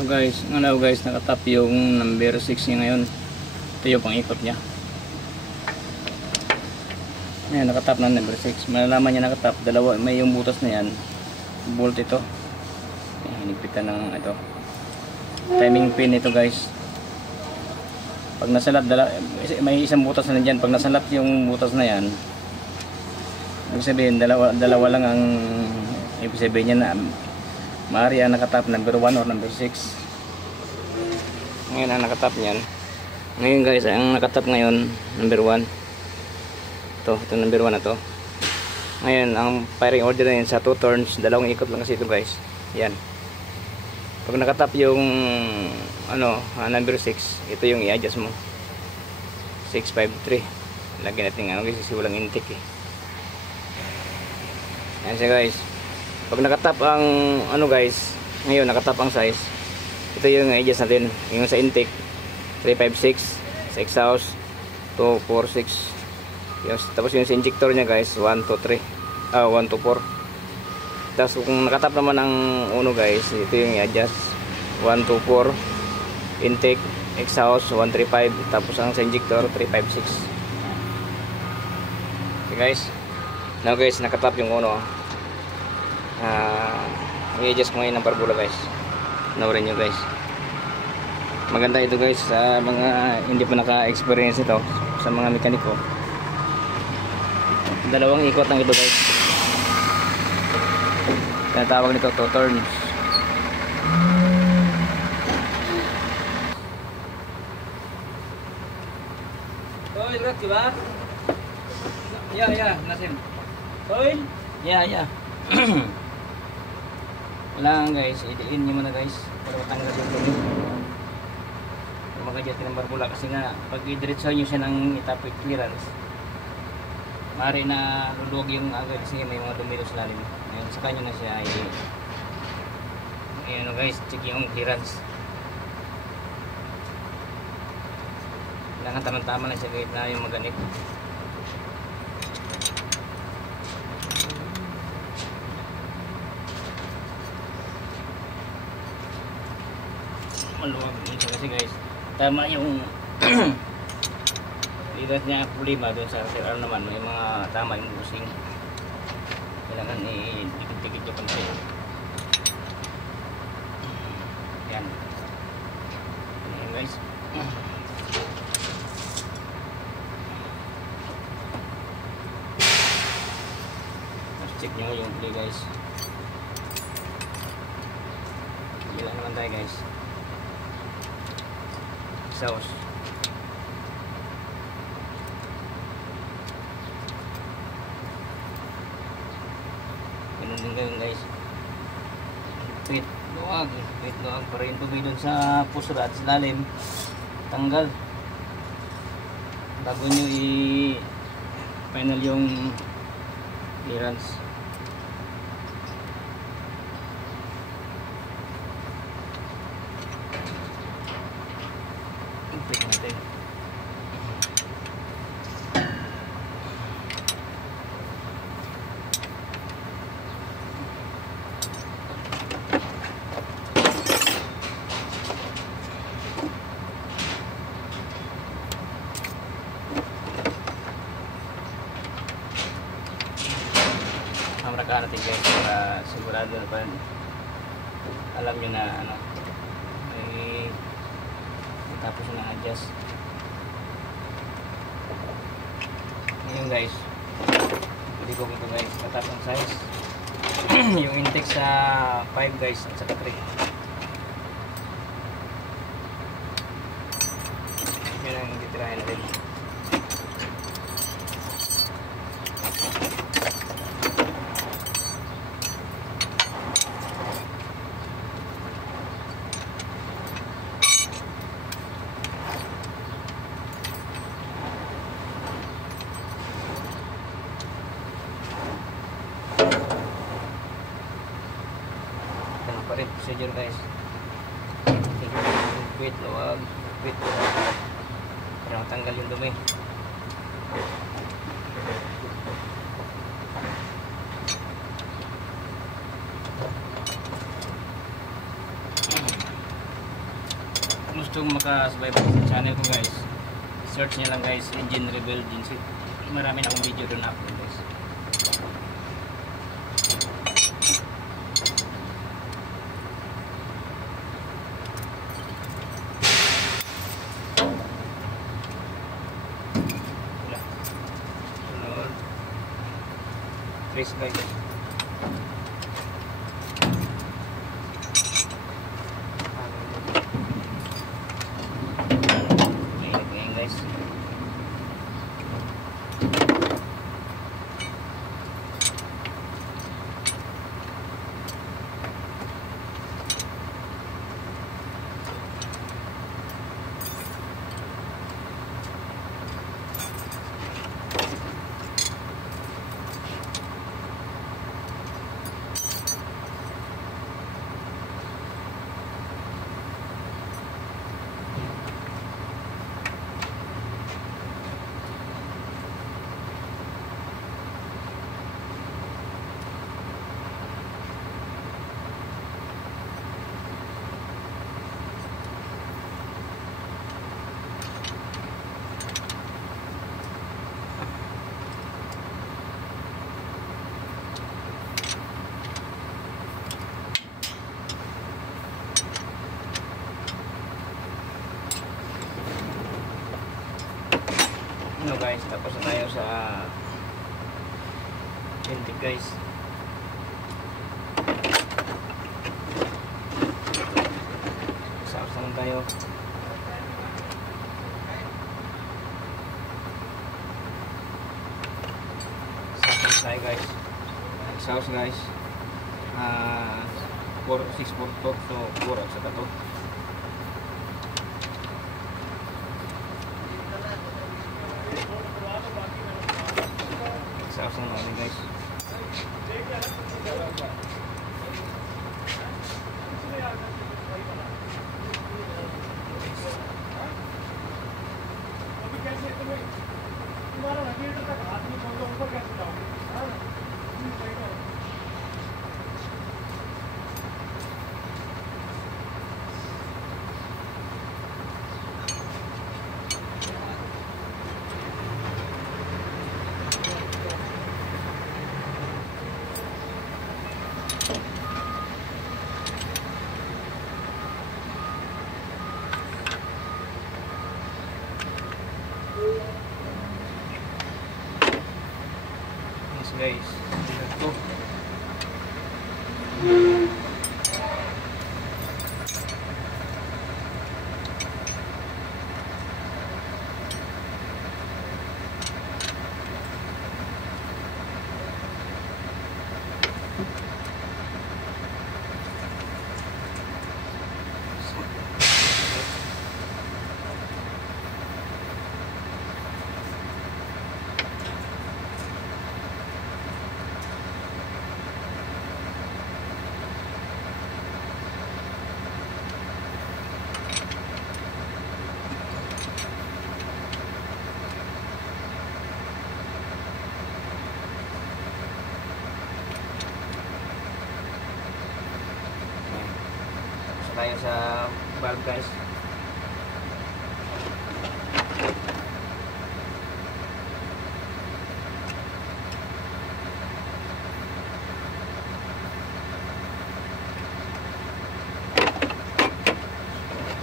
So guys, nakatap yung number 6 niya ngayon. Ito yung pang-ikot niya. Ayan, nakatap na number 6. Malalaman niya nakatap. Dalawa, may yung butas na yan. Bolt ito. Ayan, hinigpitan ng ito. Timing pin ito guys. Pag nasalat, may isang butas na dyan. Pag nasalat yung butas na yan, ibig sabihin, dalawa lang ang ibig sabihin niya na maaari ang nakatap number 1 or number 6. Ngayon ang nakatap niyan. Ngayon guys, ang nakatap ngayon number 1. Ito number 1 na to. Ngayon ang firing order na yun sa 2 turns, dalawang ikot lang kasi ito guys. Yan. Pag nakatap yung number 6, ito yung i-adjust mo. 653. Lagyan natin guys, kasi walang intake eh. Yan siya guys. Pag nakatap ang guys, ngayon nakatap ang size, ito yung i-adjust natin. Yung sa intake 356, sa exhaust 246. Tapos yung sa injector nya guys 1 to 4. Tapos kung nakatap naman ang guys, ito yung i-adjust 124, intake, exhaust 135, tapos ang sa injector 356. Okay guys. Now guys, nakatap yung i-adjust ko ngayon ng barbula guys. Naurin nyo guys. Maganda ito guys sa mga hindi pa naka-experience ito, sa mga mekaniko. Dalawang ikot lang ito guys. Tinatawag nito 2 turns. Soil rat diba? Ya, nasim. Soil? Ya. Kailangan guys, idiin nyo muna guys para matanggal yung dumi. Mag-adjust ng barbula kasi nga pag i-diretso nyo siya ng itapit clearance, maaari na luluwag yung agad kasi may mga dumi sa lalim. Ngayon sa kanyo na siya guys, check yung clearance. Kailangan tamang-tama lang siya kahit na yung maganit. Maluwag dito kasi guys, tama yung lidas niya problema doon sa naman, may mga tama yung busing, kailangan i-dikit-dikit yung konti. Yan guys. Let's check nyo yung play guys. Ilan naman tayo guys. Exhaust. Ganun din ganun guys. Wait luwag para yung tubig dun sa pusura at sa lalim tanggal bago nyo i-final yung clearance. Natin. Hamrakahan natin guys para sigurado na pa alam nyo na may tapos na adjust. Ngayon guys, hindi ko ito guys, tatap ang size. Yung intake sa 5 guys at saka 3. Yun ang titirahin natin. Procedure guys. Wait, luwag. Para matanggal yung dumi. gustong makasubscribe sa channel ko guys, search nyo lang guys, Engine Rebel Agency. Marami na akong video doon upload guys. Trace guys. Ayan guys. No guys, tapos na tayo sa intake guys. Exhaust naman tayo. Exhaust tayo guys. Exhaust guys. 642, so 4 at saka to. Exhaust na natin guys. Guys, ito. Tayo sa valve guys.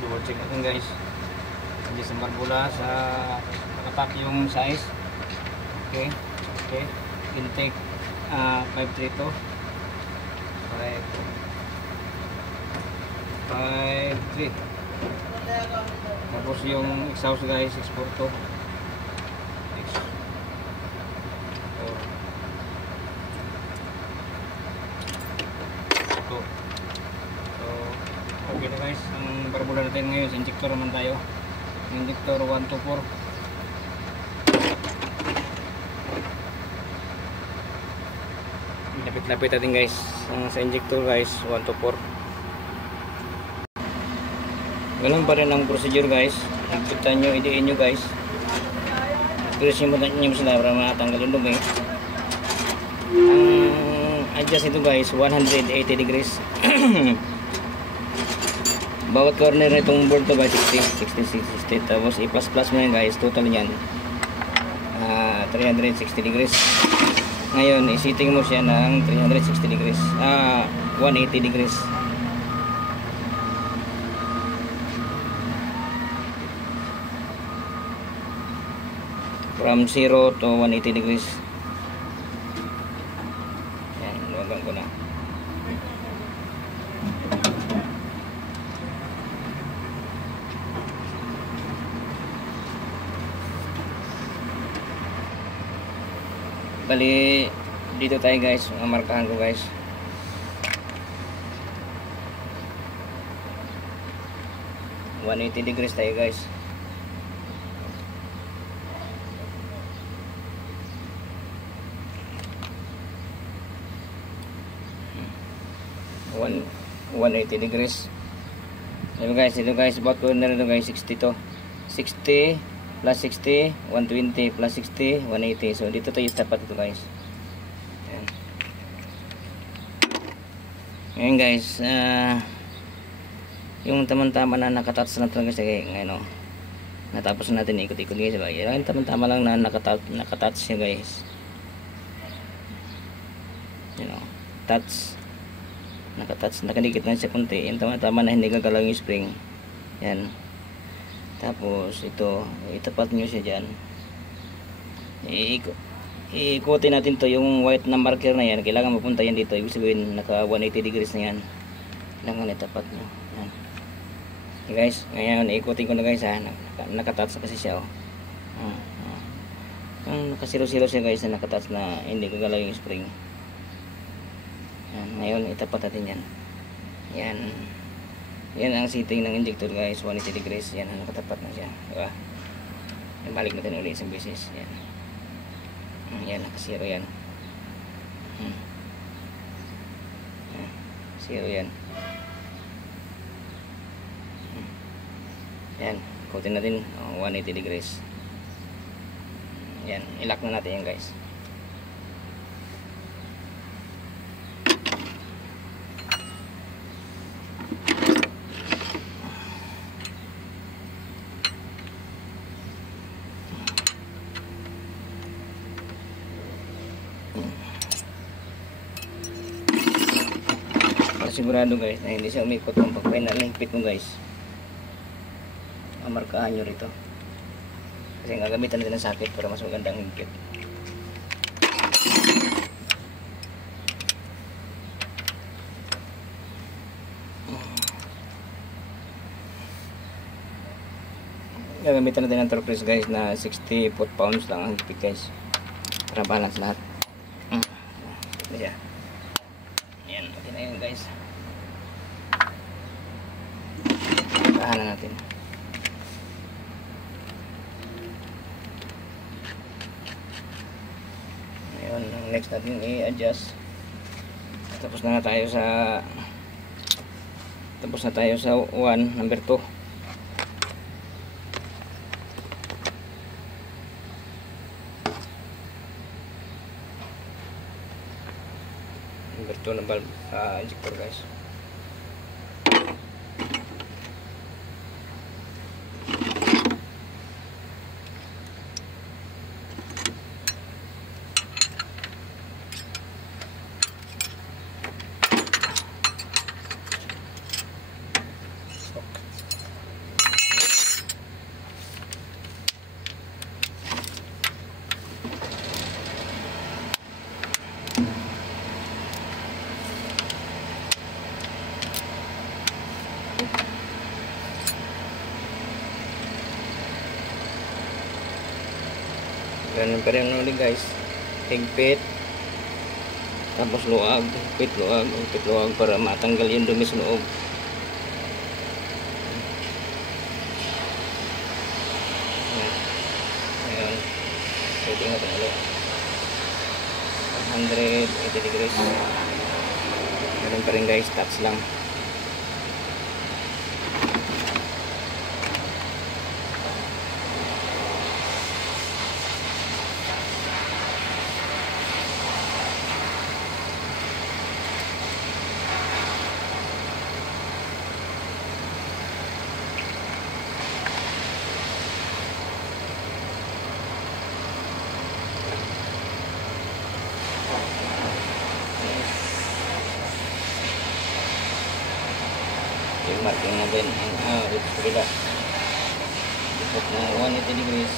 Double check natin guys. Hindi sa barbula sa nakapak yung size. Okay. Okay. Intake 532. 5.3. Tapos yung exhaust guys 642. So okay na guys. Ang barbula natin ngayon, injector naman tayo. Injector 124. Lapit-lapit natin guys sa injector guys 124. Ganun pa rin ang procedure guys. Nagpitan nyo, idiin nyo guys. Press nyo sila para matanggal yung dumi. Ang adjust ito guys 180 degrees. Bawat corner na itong board to guys, 60, 60, 60. Tapos i-plus mo yan guys, total niyan 360 degrees. Ngayon, i-setting mo siya ng 360 degrees. 180 degrees. From 0 to 180 degrees. Yan, luwagan ko na. Bali, dito tayo guys, markahan ko guys. $180 tayo guys. $180. Dito guys, about corner dito guys, 60 to. 60 plus 60, 120 plus 60, 180. So dito tayo tapat ito guys. Ayan. Ngayon guys, yung tamang-tama na nakatats na talaga siya ngayon, no? Natapos na natin ikot-ikot guys. Yung tamang-tama lang na nakatats siya guys. You know, touch. Nakatats, nakadikit na siya kunti. Yung tama-tama na hindi gagalaw yung spring. Yan. Tapos ito, itapat nyo siya dyan. Iikutin natin to, yung white na marker na yan. Kailangan mapunta yan dito. Ibig sabihin naka 180 degrees na yan. Kailangan itapat nyo. Yan. Okay guys, ngayon ikutin ko na guys ha. Nakatats kasi siya, oh. Yung nakasiro-siro siya guys na nakatats na hindi gagalaw yung spring. Yan. Ngayon itapat natin yan. Yan. Yan ang setting ng injector guys, 180 degrees. Yan, nakatapat na siya, diba? Balik natin ulit isang beses. Yan, yan, nakasiro yan. Zero yan. Yan, ikutin natin 180 degrees. Yan, ilock na natin yan guys. Sigurado guys na hindi siya umikot kung pag-final na higpit mo guys, mamarkahan nyo rito kasi gagamitan natin ng sakit para mas magandang higpit. Gagamitan natin ng torque press guys na 60 foot-pounds lang ang higpit guys para balance lahat. Ito siya. Yan, okay na yun guys. Tahanan natin. Ngayon, next natin i-adjust. Tapos na tayo sa 1, number 2. Number 2 na valve injector guys. Ganun pa rin ulit guys, higpit tapos luwag, higpit luwag para matanggal yung dumi sa loob. Ayan, setting natin ulit 180 degrees. Ganun pa rin guys, touch lang. marking na din ang ito kabila. Ikot na 180 degrees.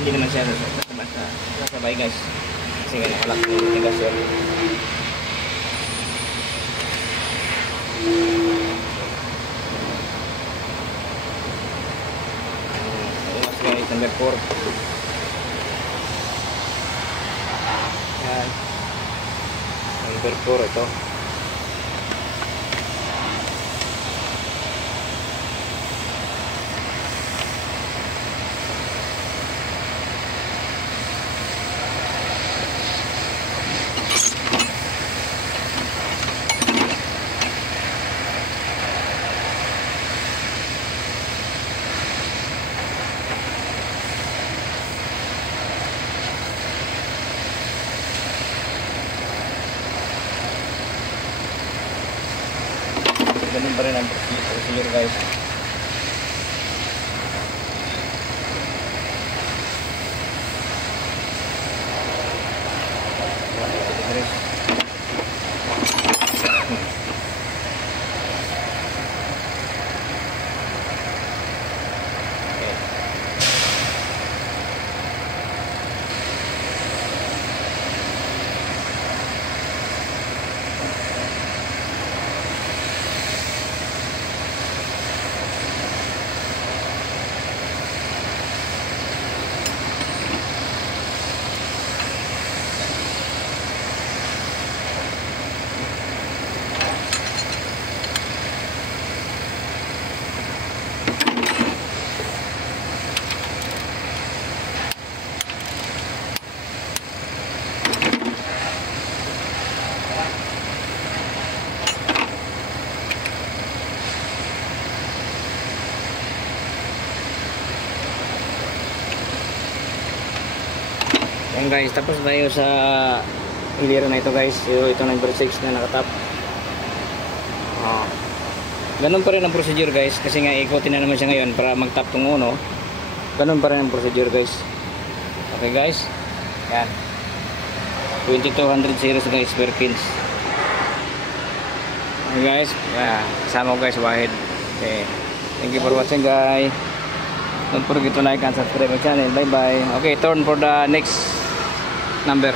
Hindi naman siya sabay guys kasi nga nakalak yung tigas yun. Mas guys, number 4 yan, number 4 ito. Ganun pa rin ang procedure guys. Yan guys, tapos tayo sa hilera na ito guys. Ito number 6 na nakatap. Ganun pa rin ang procedure guys, kasi nga ikutin na naman siya ngayon para mag-tap tong uno. Ganun pa rin ang procedure guys. Okay guys, yan 2200 zeros guys per pins. Okay guys, kasama ko guys Wahid. Okay, thank you for watching guys. Don't forget to like and subscribe my channel. Bye bye. Okay, turn for the next number.